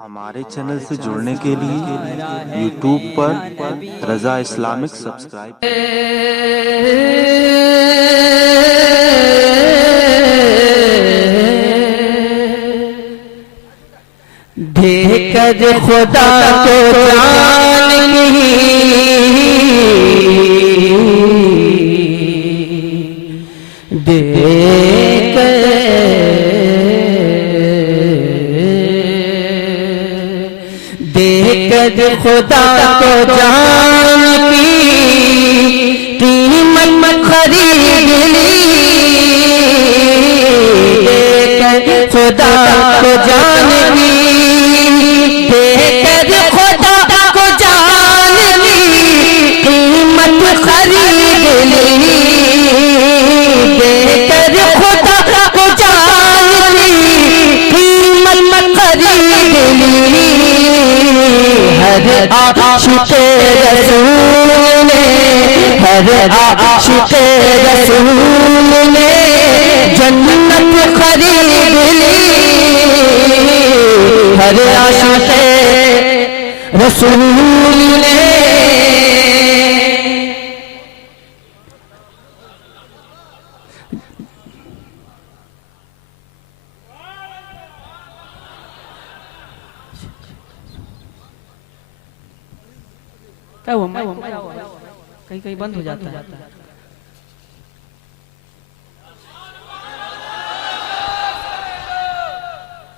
हमारे चैनल से जुड़ने के लिए YouTube पर रजा इस्लामिक सब्सक्राइब। देखकर खुदा को जान देखकर खुदा को जान की कीमत खरीद ली। देखकर खुदा को जान की देखकर खुदा को जान ली कीमत खरीद ली। देखकर खुदा को जान ली कीमत खरीद ली। हर आशिक़े रसूल ने हर आशिक़े रसूल ने जन्नत खरीद ली। हर आशिक़े रसूल ने क्या हुआ कहीं कहीं बंद हो जाता है।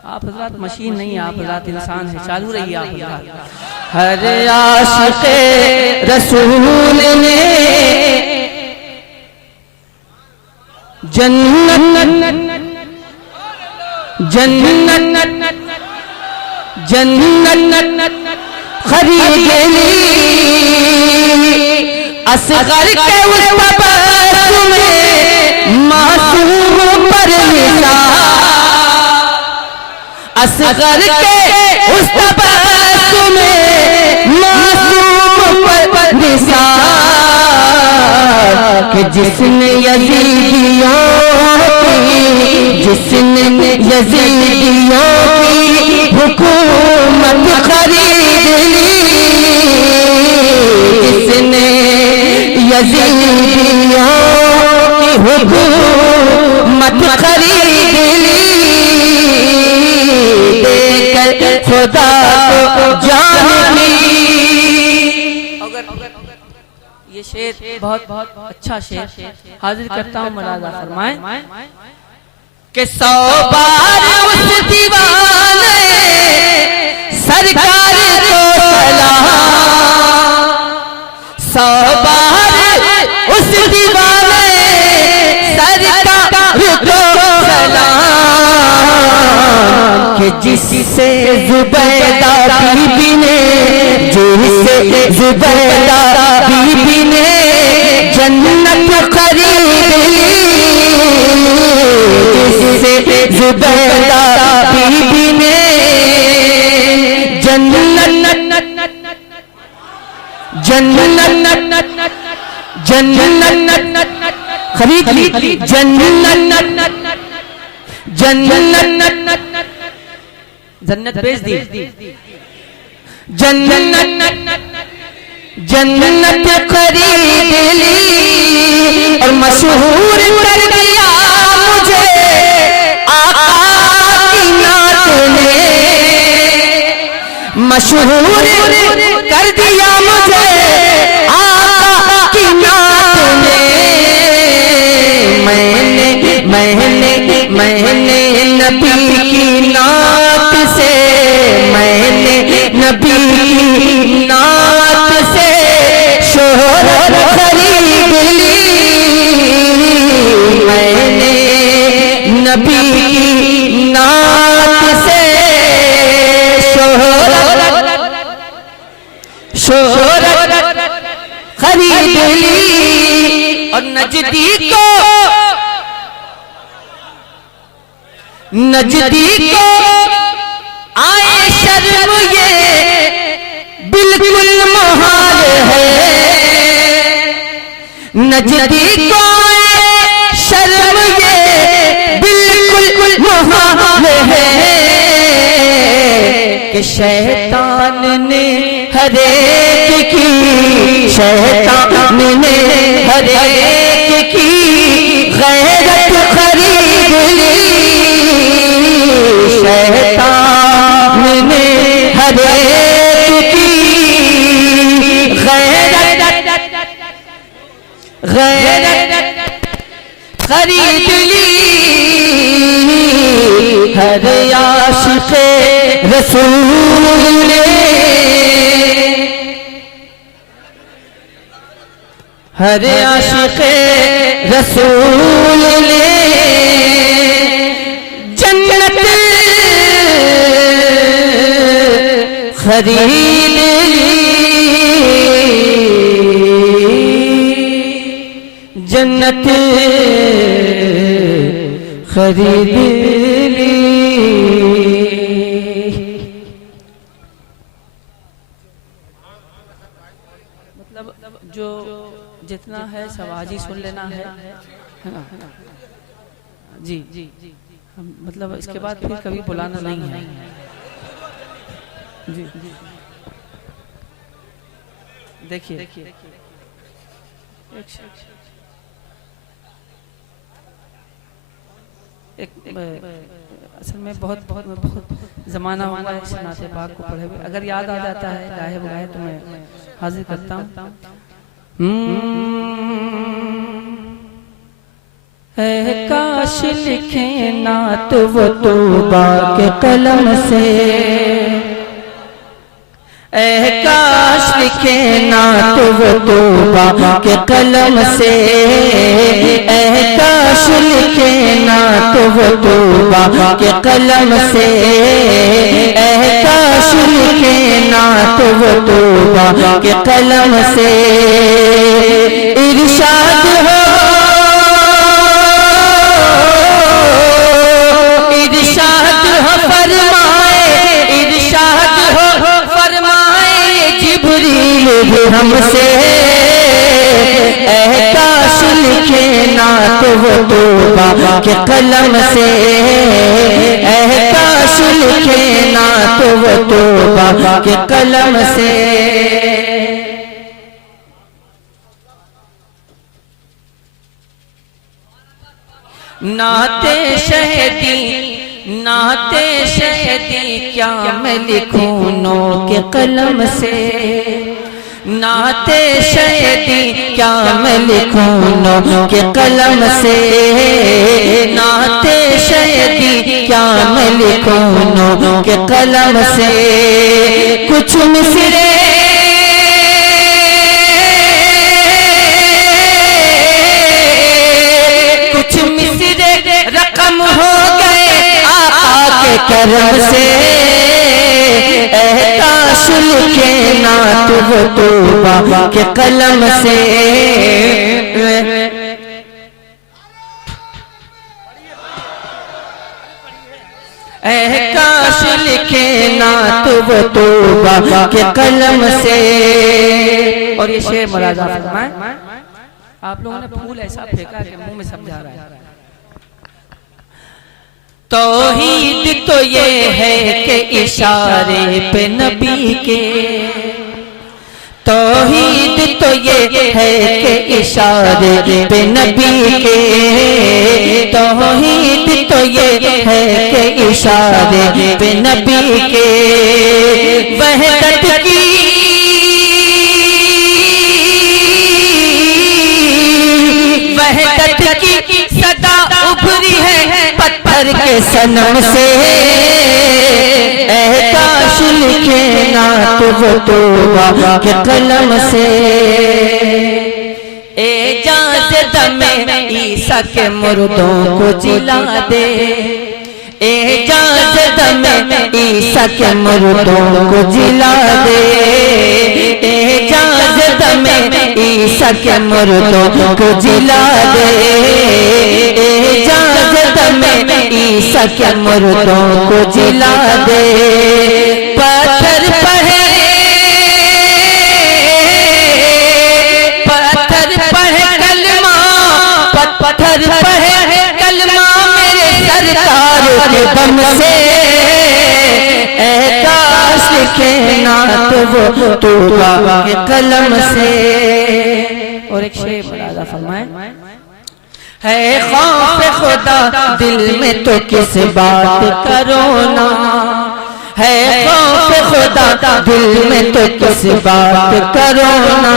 आप हजरात मशीन नहीं, आप हजरात इंसान है, चालू रहिए आप हजरात। हर आशिक़े रसूल ने जन्नत खरीद ली। असग़र के उस तबस्सुम में मासूम पर असग़र के उस तबस्सुम में मासूम पर निसार कि जिसने यज़ीदियों की हुकूमत खरीद ली। जिसने यज़ीदियों की हुकूमत खरीद ली। देखकर खुदा को जान ली। ये शेर बहुत अच्छा शेर हाजिर करता हूँ, मुलाज़ा फरमाएं कि 100 बार उस दीवाने सरकार को सलाम। 100 बार उस दीवाने सरकार को सलाम कि जिससे ज़ुबैदा बीबी ने जन्नत खरीद ली। जिससे ज़ुबैदा बीबी ने जन्नत खरीद ली। जन्नत बेच दी। जन्नत खरीद ली और मशहूर कर दिया मुझे आका की नात ने। मशहूर कर दिया मुझे आका की नात ने। मैंने नबी की नात से नबी की नात से शोहरत खरीद ली। मैंने नबी की नात से शोहरत खरीद ली। और नजदी को आए शर्म ये बिल्कुल मुहाल है। नजदी को आए शर्म ये बिल्कुल मुहाल है। कि शैतान ने हर एक की, शैतान ने हर एक की गैरत खरीद ली, शैतान ने हर एक की गैरत खरीद ली, हर आशिक़े रसूल ने, हर आशिक़े रसूल ने जन्नत खरीद ली, जन्नत खरीद ली। मतलब जो जितना है सब आज ही सुन लेना है ना? जी जी मतलब इसके बाद फिर कभी बुलाना नहीं है। जी देखिए एक असल में बहुत ज़माना हुआ है इस नाते पाक को पढ़े हुए। अगर याद आ जाता है गाहे बगाहे तो मैं हाजिर करता हूँ। काश लिखे नात वो तौबा के कलम से, काश लिखे नात वो तौबा के कलम से, काश लिखे नात वो तौबा के कलम से, काश लिखे नात वो तौबा के कलम से। इरशाद हो, इरशाद हो फरमाए, इरशाद हो फरमाए जिब्रील भी हमसे, काश लिखे नात वो तौबा के कलम से, काश लिखे नात वो तौबा के कलम से। नाते शहदी, नाते शहदी क्या मैं लिखूं नो के कलम से, नाते शहदी क्या मैं लिखूं नो के कलम से, नाते शहदी क्या मैं लिखूं नो के कलम से। कुछ मिसरे रकम हो गए आका के करम से, काश लिखे नात वो तौबा के कलम से। काश लिखे नात वो तौबा के कलम से। और ये शेर मुलाजा फरमाए, आप लोगों ने फूल ऐसा फेंका कि मुंह में सब जा रहा है। तौहीद तो ये है कि इशारे पे नबी के, तौहीद तो ये है कि इशारे पे नबी के, तौहीद तो ये है कि इशारे पे नबी के। वहदत की वहदत की सदा उभरी है पत्थर के सनम से, काश लिखे नात वो तौबा के कलम से। एजाज़ दमे ईसा के मुर्दों को जिला दे, एजाज़ दमे ईसा के मुर्दों को जिला दे, एजाज़ दमे ईसा के मुर्दों को जिला दे, एजाज़ दमे ईसा के मुर्दों को जिला दे। पत्थर पढ़े, पत्थर पढ़े कलमा, पत्थर पढ़े कलमा मेरे सरकार के दम से, लिखे नात वो तौबा के कलम से। और एक शेर मुलाजा फरमाए, है खौफ खुदा दिल में तो किस बात करो ना, है खौफ खुदा दिल में तो किस बात करो ना,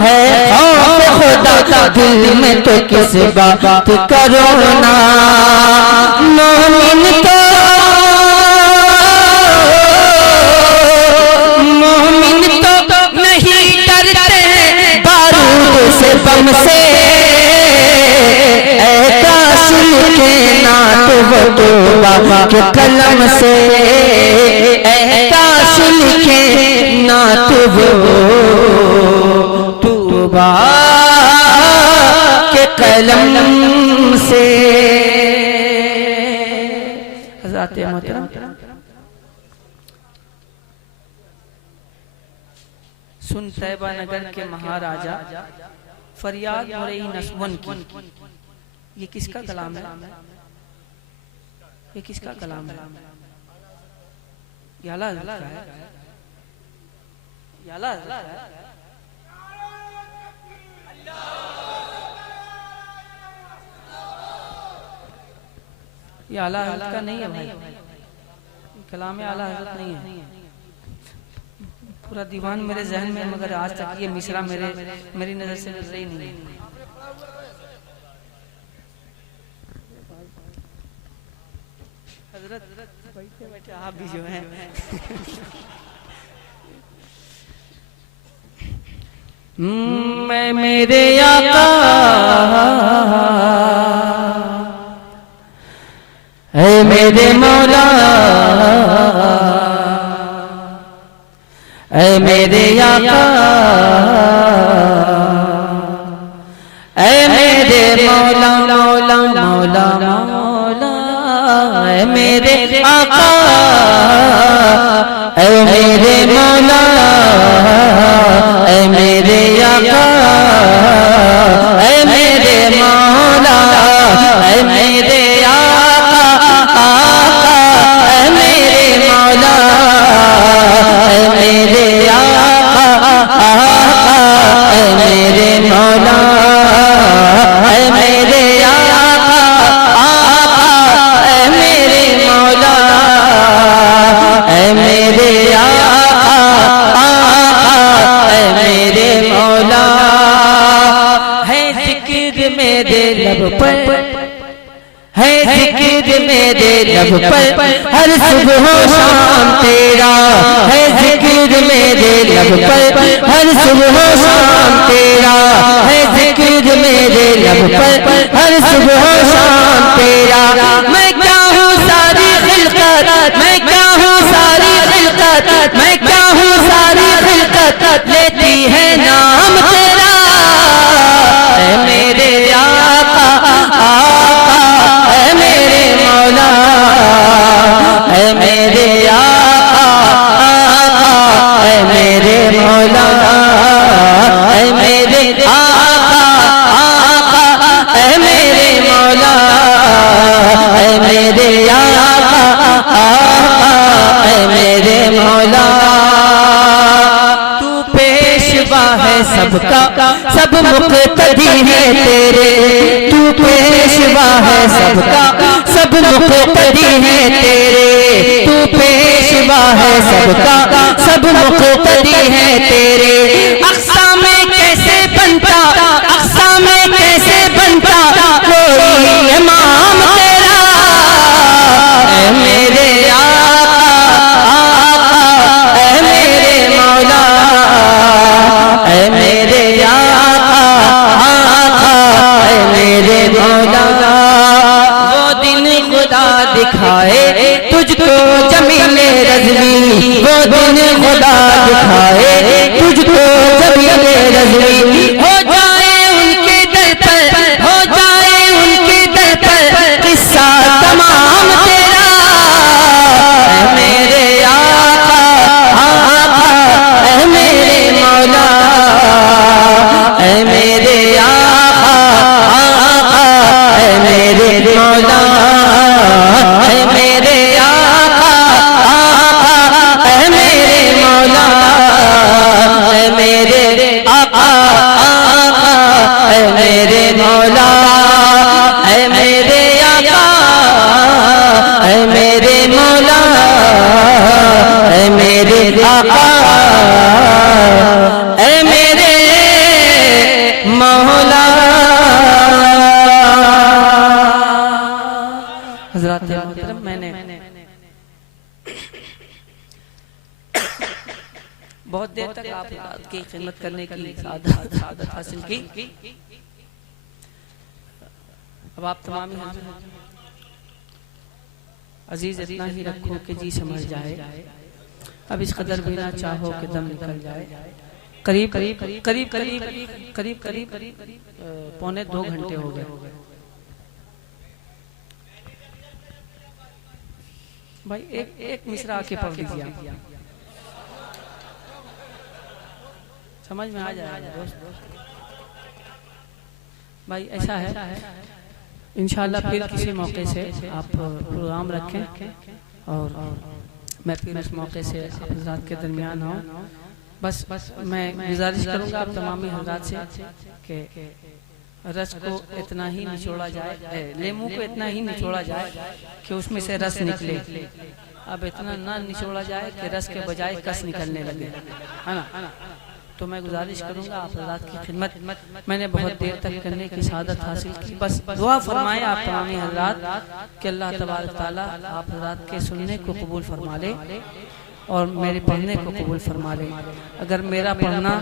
है खौफ खुदा दिल में तो किस बात करो ना। मोमिन तो नहीं डरते बारूद से बम से, के नात वो तौबा के कलम से, काश लिखे नात वो तौबा के कलम से। हज़रात मोहतरम, सुन तैयबा नगर के महाराजा फरियाद मोरे नस्वन की, ये किसका कलाम है? ये किसका कलाम है? याला हज़रत का है, याला हज़रत का है। ये आला हज़रत का नहीं है भाई, कलाम आला हज़रत नहीं है। पूरा दीवान मेरे जहन में, मगर आज तक ये मिसरा मेरी नजर से गुजरा ही नहीं है। हजरत बैठे बैठे आप भी जो हैं मैं मेरे आका है मेरे मौला, ऐ मेरे आका ऐ मेरे मौला मौला मौला मौला, ऐ मेरे आका ऐ मेरे मौला, ऐ मेरे आका ऐ मेरे मौला, ऐ मेरे आका आका ऐ मेरे मौला, ऐ मेरे आका आका ऐ मेरे मौला, ऐ मेरे आका आका ऐ मेरे मौला, ऐ मेरे आका आका ऐ मेरे मौला। है जिक्र मेरे लब पर, है जिक्र मेरे लब पर हर सुबह शाम तेरा, है जिक्र मेरे लब पर हर सुबह शाम तेरा, है जिक्र मेरे लब पर हर सुबह शाम तेरा। मैं क्या हूँ सारी खिलकत, मैं क्या हूँ सारी खिलकत, मैं क्या हूँ सारी खिलकत लेती है नाम तेरा। ऐ मेरे आका आका ऐ मेरे मौला, ऐ मेरे आका आका ऐ मेरे मौला, ऐ मेरे आका आका ऐ मेरे मौला, ऐ मेरे आका आका ऐ मेरे मौला। तू पेशवा है सबका, सब मुक़्तदी है तेरे, तू पेशवा है सबका, सब मुक़्तदी है तेरे, तू पेशवा है सबका, सब मुक़्तदी है तेरे। अक़सा में कैसे बनता, अक़सा में कैसे बनता कोई इमाम तेरा। ऐ मेरे आका आका ऐ मेरे मौला, ऐ मेरे आका आका ऐ मेरे मौला। वो दिन खुदा दिखाए तुझको जमीले रज़वी, वो दिन खुदा दिखाए तुझको जमीले रज़वी। हो जाए उनके दर पर, हो जाए उनके दर पर किस्सा तमाम तेरा। ऐ मेरे आका आका ऐ मेरे मौला, ऐ मेरे आका आका ऐ मेरे मौला, ऐ मेरे आका आका बहुत देर तक आप की खिदमत करने की सादत हासिल की। अब आप तमाम अजीज इतना ही रखो कि जी समझ जाए, अब इस कदर भी ना चाहो कि दम निकल जाए। करीब करीब करीब करीब करीब करीब पौने 2 घंटे हो गए भाई। एक मिसरा आके पढ़ लीजिए, समझ में आ जाएगा दोस्त भाई। ऐसा है इंशाल्लाह फिर किसी मौके से आप प्रोग्राम रखें और मैं फिर उस मौके से आप हज़रात के दरमियान हूँ। बस मैं गुजारिश करूँगा आप तमामी हज़रात से कि रस को इतना ही निचोड़ा जाए, लेमू को इतना ही निचोड़ा जाए कि उसमें से रस निकले। अब इतना ना निचोड़ा जाए कि रस के बजाय कस निकलने लगे, है ना। तो मैं गुजारिश करूंगा आप हज़रात की खिदमत मैंने बहुत देर तक करने की सादत हासिल की। बस दुआ फरमाएं आप तमामी हज़रात कि अल्लाह तबारक ताला आप हज़रात के सुनने को कबूल फरमा ले और मेरे पढ़ने को कबूल फरमा ले। अगर मेरा पढ़ना